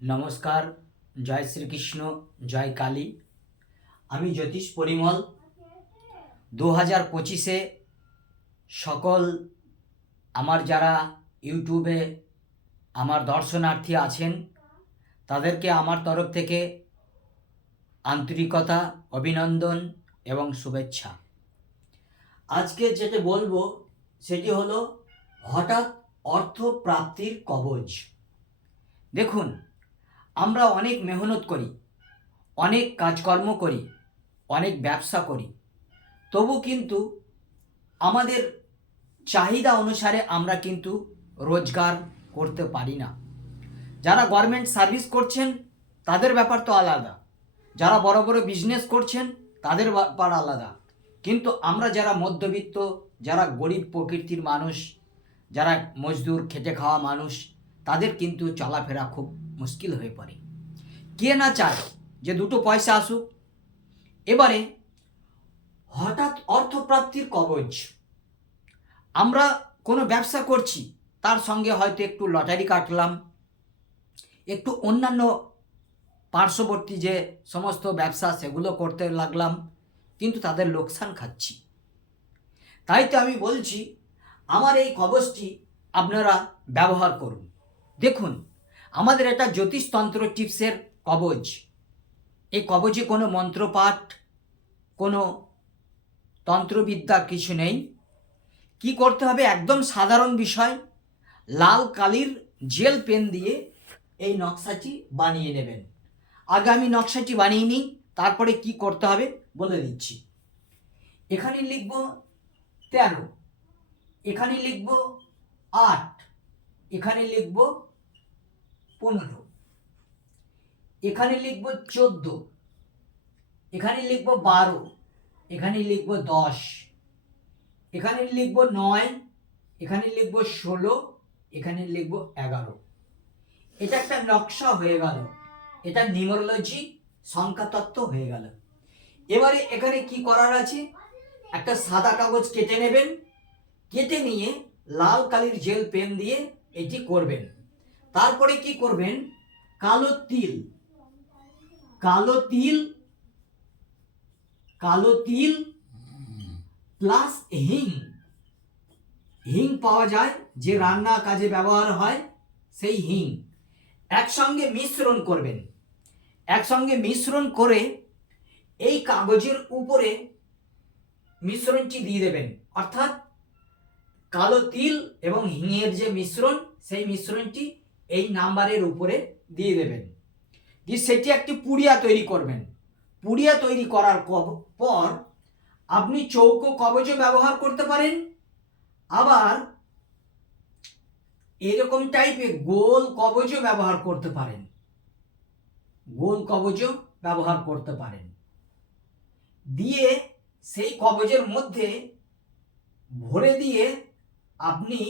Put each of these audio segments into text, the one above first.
নমস্কার, জয় শ্রীকৃষ্ণ, জয় কালী। আমি জ্যোতিষ পরিমল। দু হাজার পঁচিশে সকল আমার যারা ইউটিউবে আমার দর্শনার্থী আছেন, তাদেরকে আমার তরফ থেকে আন্তরিকতা, অভিনন্দন এবং শুভেচ্ছা। আজকে যেটা বলব, সেটি হলো হঠাৎ অর্থ প্রাপ্তির কবজ। দেখুন আমরা অনেক মেহনত করি, অনেক কাজকর্ম করি, অনেক ব্যবসা করি। তবু কিন্তু আমাদের চাহিদা অনুসারে আমরা কিন্তু রোজগার করতে পারি না। যারা গভর্নমেন্ট সার্ভিস করছেন, তাদের ব্যাপার তো আলাদা। যারা বড় বড় বিজনেস করছেন, তাদের ব্যাপার আলাদা। কিন্তু আমরা যারা মধ্যবিত্ত, যারা গরিব প্রকৃতির মানুষ, যারা মজদুর, খেটে খাওয়া মানুষ, তাদের কিন্তু চলাফেরা খুব মুশকিল হয়ে পড়ে। কে না চায় যে দুটো পয়সা আসুক? এবারে হঠাৎ অর্থপ্রাপ্তির কবজ। আমরা কোনো ব্যবসা করছি, তার সঙ্গে হয়তো একটু লটারি কাটলাম, একটু অন্যান্য পার্শ্ববর্তী যে সমস্ত ব্যবসা সেগুলো করতে লাগলাম, কিন্তু তাদের লোকসান খাচ্ছি। তাই তো আমি বলছি, আমার এই কবচটি আপনারা ব্যবহার করুন। দেখুন, আমাদের এটা জ্যোতিষতন্ত্র টিপসের কবচ এই কবচে কোনো মন্ত্রপাঠ, কোনো তন্ত্রবিদ্যা কিছু নেই। কি করতে হবে? একদম সাধারণ বিষয়, লাল কালির জেল পেন দিয়ে এই নকশাটি বানিয়ে নেবেন। আগে আমি নকশাটি বানিয়ে নিই তারপরে কি করতে হবে বলে দিচ্ছি। এখানে লিখব তেরো, এখানে লিখব আট, এখানে লিখব পনেরো। এখানে লিখব চোদ্দ, এখানে লিখব বারো, এখানে লিখব দশ, এখানে লিখব নয়, এখানে লিখব ষোলো, এখানে লিখব এগারো। এটা একটা নকশা হয়ে গেল। এটা নিউমারোলজি, সংখ্যাতত্ত্ব হয়ে গেল। এবারে এখানে কি করার আছে? একটা সাদা কাগজ কেটে নেবেন, কেটে নিয়ে লাল কালির জেল পেন দিয়ে এটি করবেন। তারপরে কি করবেন? কালো তিল কালো তিল কালো তিল প্লাস হিং। হিং পাওয়া যায়, যে রান্না কাজে ব্যবহার হয়, সেই হিং। একসঙ্গে মিশ্রণ করবেন। একসঙ্গে মিশ্রণ করে এই কাগজের উপরে মিশ্রণটি দিয়ে দেবেন। অর্থাৎ কালো তিল এবং হিঙের যে মিশ্রণ, সেই মিশ্রণটি এই নাম্বারের উপরে দিয়ে দেবেন। দিয়ে সেটি একটি পুড়িয়া তৈরি করবেন। পুড়িয়া তৈরি করার পর আপনি চৌকো কবজও ব্যবহার করতে পারেন। আবার এরকম টাইপের গোল কবজও ব্যবহার করতে পারেন। গোল কবজও ব্যবহার করতে পারেন। দিয়ে সেই কবজের মধ্যে ভরে দিয়ে আপনি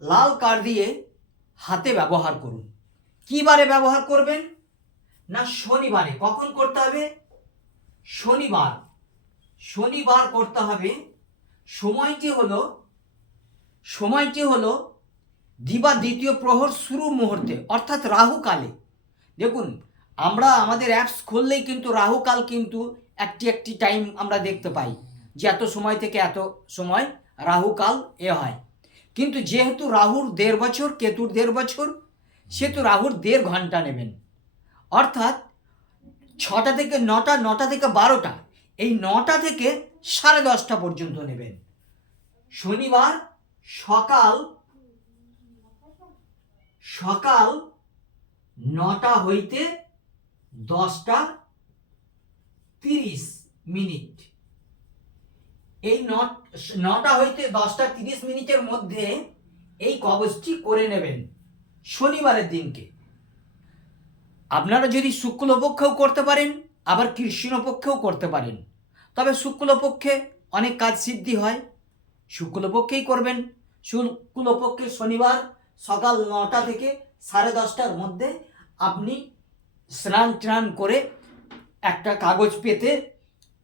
লাল কার দিয়ে হাতে ব্যবহার করুন। কি বারে ব্যবহার করবেন? না শনিবারে। কখন করতে হবে? শনিবার। শনিবার করতে হবে। সময়টি হলো সময়টি হলো দিবা দ্বিতীয় প্রহর শুরু মুহূর্তে, অর্থাৎ রাহুকালে। দেখুন, আমরা আমাদের অ্যাপস খুললেই কিন্তু রাহুকাল কিন্তু একটি একটি টাইম আমরা দেখতে পাই যে এত সময় থেকে এত সময় রাহুকাল এ হয়। কিন্তু যেহেতু রাহুর দেড় বছর, কেতুর দেড় বছর সেহেতু রাহুর দেড় ঘণ্টা নেবেন। অর্থাৎ ছটা থেকে নটা নটা থেকে বারোটা, এই নটা থেকে সাড়ে দশটা পর্যন্ত নেবেন। শনিবার সকাল সকাল নটা হইতে দশটা তিরিশ মিনিট। এই নটা হইতে দশটা তিরিশ মিনিটের মধ্যে এই কবচটি করে নেবেন। শনিবারের দিনকে। আপনারা যদি শুক্লপক্ষেও করতে পারেন, আবার কৃষ্ণপক্ষেও করতে পারেন। তবে শুক্লপক্ষে অনেক কাজ সিদ্ধি হয়। শুক্লপক্ষেই করবেন। শুক্লপক্ষে শনিবার সকাল নটা থেকে সাড়ে দশটার মধ্যে আপনি স্নান টান করে একটা কাগজ পেতে,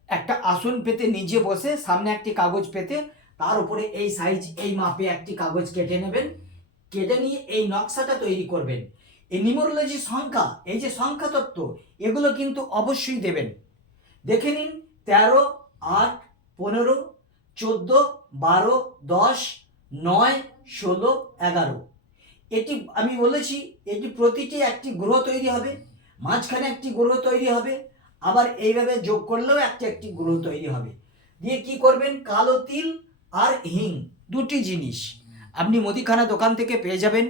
একটা আসন পেতে নিজে বসে সামনে একটি কাগজ পেতে, তার উপরে এই সাইজ এই মাপে একটি কাগজ কেটে নেবেন। কেটে নিয়ে এই নকশাটা তৈরি করবেন। এই নিউমোরোলজি সংখ্যা, এই যে সংখ্যা তত্ত্ব এগুলো কিন্তু অবশ্যই দেবেন। দেখে নিন, তেরো, আট, পনেরো, চোদ্দ, বারো, দশ, নয়, ষোলো, এগারো। এটি, আমি বলেছি, এটি প্রতিটি একটি গ্রহ তৈরি হবে, মাঝখানে একটি গ্রহ তৈরি হবে, আবার এইভাবে যোগ করলেও একটি একটি গ্রহ তৈরি হবে। দিয়ে কি করবেন? কালো তিল আর হিং, দুটি জিনিস। আপনি মুদিখানা দোকান থেকে পেয়ে যাবেন।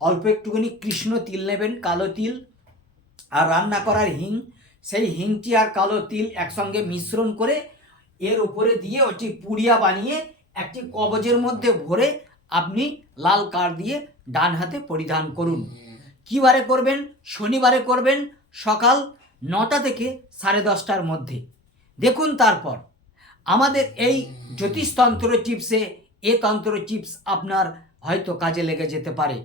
অল্প একটুখানি কৃষ্ণ তিল নেবেন, কালো তিল, আর রান্না করার হিং। সেই হিংটি আর কালো তিল একসঙ্গে মিশ্রণ করে এর উপরে দিয়ে ওটি পুড়িয়া বানিয়ে একটি কবজের মধ্যে ভরে আপনি লাল কার দিয়ে ডান হাতে পরিধান করুন। কী বারে করবেন? শনিবারে করবেন? সকাল নটা থেকে সাড়ে দশটার মধ্যে। দেখুন তারপর। আমাদের এই জ্যোতিষতন্ত্র টিপসে এ তন্ত্র টিপস আপনার হয়তো কাজে লেগে যেতে পারে।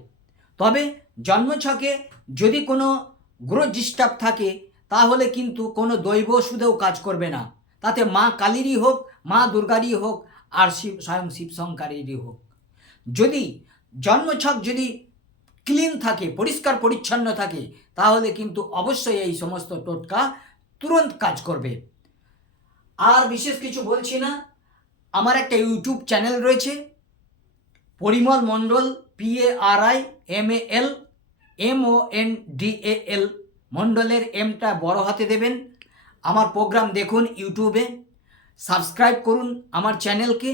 তবে জন্মছকে যদি কোনো গ্রহ ডিস্টার্ব থাকে, তাহলে কিন্তু কোনো দৈব ওষুধেও কাজ করবে না। তাতে মা কালীরই হোক, মা দুর্গারই হোক, আর শিব স্বয়ং শিব শঙ্করেরই হোক। যদি জন্মছক যদি ক্লিন থাকে, পরিষ্কার পরিচ্ছন্ন থাকে, তাহলে কিন্তু অবশ্যই এই সমস্ত টোটকা তুরন্ত কাজ করবে। আর বিশেষ কিছু বলছি না। আমার একটা ইউটিউব চ্যানেল রয়েছে। Parimal Mondal P A R I M A L M O N D A L মণ্ডলের এমটা বড় হাতে দেবেন। আমার প্রোগ্রাম দেখুন ইউটিউবে সাবস্ক্রাইব করুন আমার চ্যানেলকে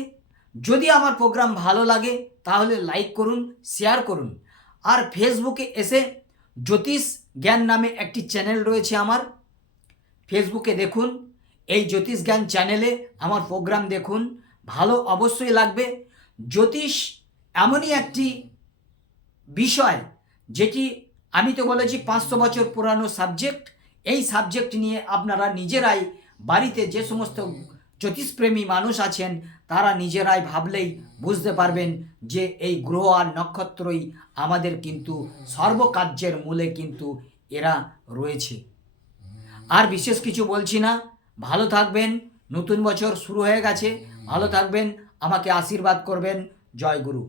যদি আমার প্রোগ্রাম ভালো লাগে, তাহলে লাইক করুন শেয়ার করুন। আর ফেসবুকে এসে জ্যোতিষ জ্ঞান নামে একটি চ্যানেল রয়েছে আমার। ফেসবুকে দেখুন। এই জ্যোতিষ জ্ঞান চ্যানেলে আমার প্রোগ্রাম দেখুন। ভালো অবশ্যই লাগবে। জ্যোতিষ এমনই একটি বিষয় যেটি আমি তো বলেছি পাঁচশো বছর পুরানো সাবজেক্ট এই সাবজেক্ট নিয়ে আপনারা নিজেরাই বাড়িতে যে সমস্ত জ্যোতিষপ্রেমী মানুষ আছেন, তারা নিজেরাই ভাবলেই বুঝতে পারবেন যে এই গ্রহ আর নক্ষত্রই আমাদের কিন্তু সর্বকার্যের মূলে কিন্তু এরা রয়েছে। আর বিশেষ কিছু বলছি না। ভালো থাকবেন। নতুন বছর শুরু হয়ে গেছে। ভালো থাকবেন আমাকে আশীর্বাদ করবেন। জয় গুরু।